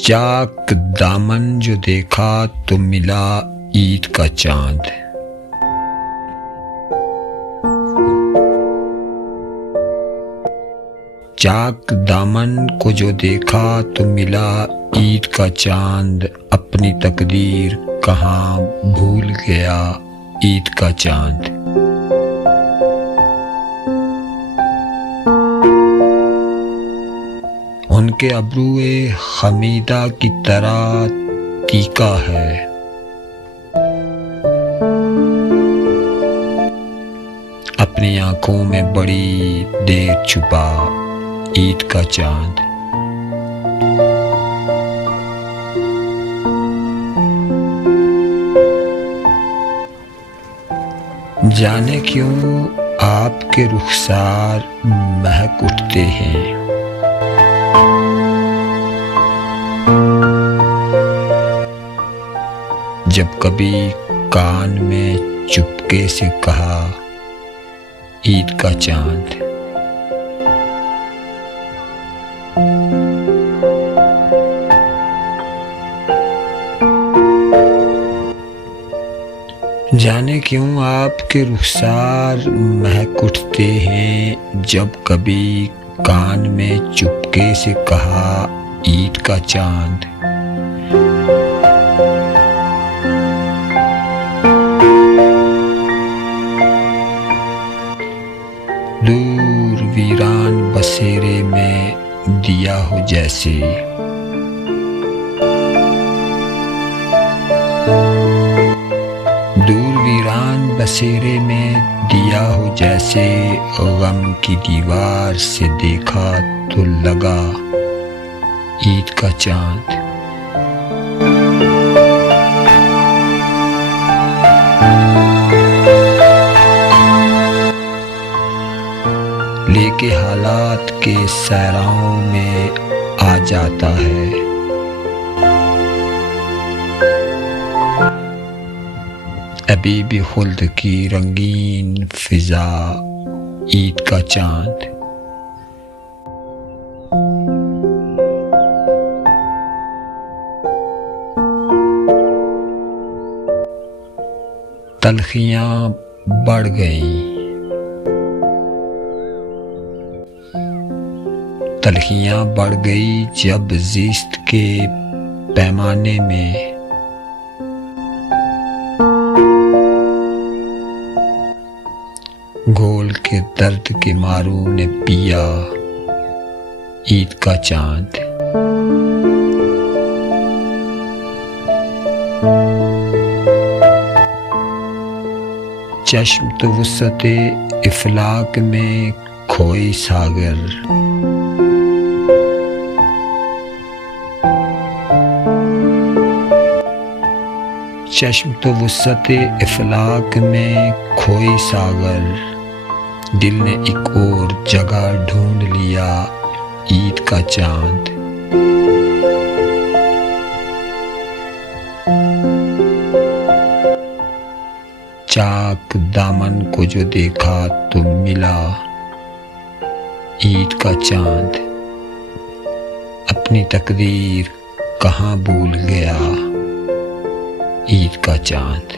चाक दामन जो देखा तो मिला ईद का चांद। चाक दामन को जो देखा तो मिला ईद का चांद। अपनी तकदीर कहाँ भूल गया ईद का चांद। उनके अब्रूए हमीदा की तरह तीखा है। अपनी आंखों में बड़ी देर छुपा ईद का चांद। जाने क्यों आपके रुखसार महक उठते हैं। जब कभी कान में चुपके से कहा ईद का चांद। जाने क्यों आपके रुखसार महक उठते हैं। जब कभी कान में चुपके से कहा ईद का चांद। दूर वीरान बसेरे में दिया हो जैसे। दूर वीरान बसेरे में दिया हो जैसे। गम की दीवार से देखा तो लगा ईद का चांद। लेके हालात के सहराओं में आ जाता है। अभी भी खुल्द की रंगीन फिजा ईद का चांद। तलखियां बढ़ गईं। तलखियां बढ़ गई जब ज़िस्त के पैमाने में। घोल के दर्द के मारू ने पिया ईद का चांद। चश्म तो वुसअते इफलाक में खोई सागर। चश्म तो वुसअते इफलाक में खोई सागर। दिल ने एक और जगह ढूंढ लिया ईद का चांद। चाक दामन को जो देखा तो मिला ईद का चांद। अपनी तकदीर कहाँ भूल गया ईद का चांद।